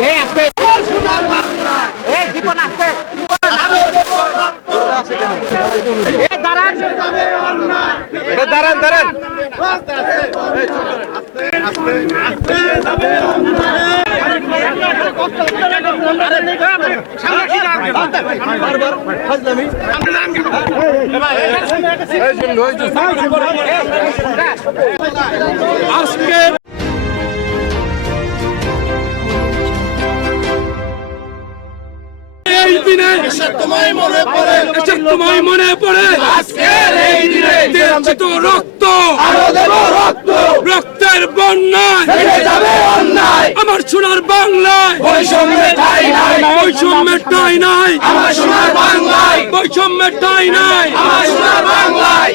এই আসবে এই জীবন আসবে দাঁড়ান। আজকে দিনে। তোমায় মনে পড়ে। এসে তোমায় মনে পড়ে। আজকের এই দিনে দিয়েছি তো রক্ত। আরও দেব রক্ত। রক্তের বন্যায়। যাবে অন্যায়। আমার সোনার বাংলায়। বৈষম্যের ঠাই নাই। বৈষম্যের ঠাই নাই। আমার সোনার বাংলায়। বৈষম্যের ঠাই নাই। আমার সোনার বাংলায়।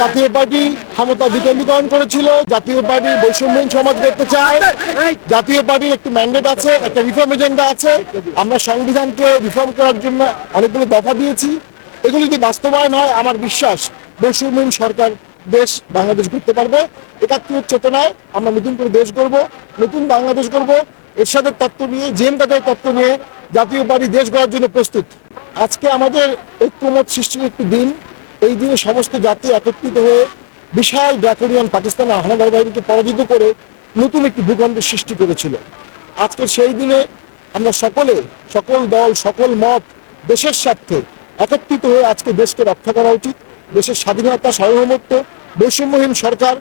জাতীয় পার্টি ক্ষমতা বিকেন্দ্রীকরণ করেছিল। জাতীয় পার্টি বৈষম্যহীন সমাজ দেখতে চায়। জাতীয় পার্টির একটি ম্যান্ডেট আছে, একটা রিফর্ম এজেন্ডা আছে। আমরা সংবিধানকে রিফর্ম করার জন্য অনেকগুলো দফা দিয়েছি। এগুলি যদি বাস্তবায়ন হয়, আমার বিশ্বাস বৈষম্যহীন সরকার দেশ বাংলাদেশ করতে পারবে। একাত্তরের চেতনায় আমরা নতুন করে দেশ করব নতুন বাংলাদেশ করব এরশাদের তত্ত্ব নিয়ে জেম কাদের তত্ত্ব নিয়ে জাতীয় পার্টি দেশ গড়ার জন্য প্রস্তুত। আজকে আমাদের ঐক্যমত সৃষ্টির একটি দিন। এই দিনে সমস্ত জাতি একত্রিত হয়ে বিশাল ড্রাকোনিয়ান পাকিস্তানের হানাদার বাহিনীকে পরাজিত করে নতুন একটি ভূখণ্ডের সৃষ্টি করেছিল। আজকে সেই দিনে আমরা সকলে, সকল দল, সকল মত, দেশের স্বার্থে একত্রিত হয়ে আজকে দেশকে রক্ষা করা উচিত। দেশের স্বাধীনতা, সার্বভৌমত্ব, বৈষম্যহীন সরকার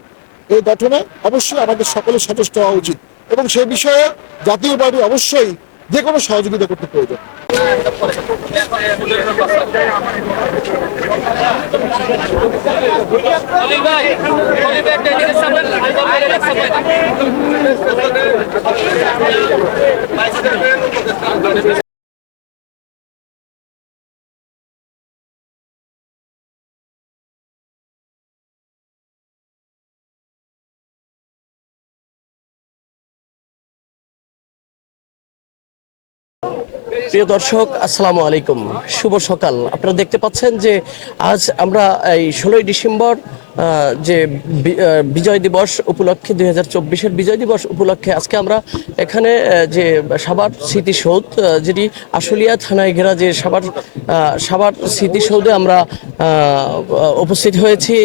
এই গঠনে অবশ্যই আমাদের সকলের সচেষ্ট হওয়া উচিত। এবং সে বিষয়ে জাতীয় বাড়ি অবশ্যই যে কোনো সহযোগিতা করতে প্রয়োজন। প্রিয় দর্শক, আসসালামু আলাইকুম। শুভ সকাল। আপনারা দেখতে পাচ্ছেন যে আজ আমরা এই ষোলোই ডিসেম্বর যে বিজয় দিবস উপলক্ষে, দুই হাজার চব্বিশের বিজয় দিবস উপলক্ষে আজকে আমরা এখানে যে সাবার স্মৃতিসৌধ যেটি আশুলিয়া থানায় ঘেরা যে সাবার সাবার স্মৃতিসৌধে আমরা উপস্থিত হয়েছি।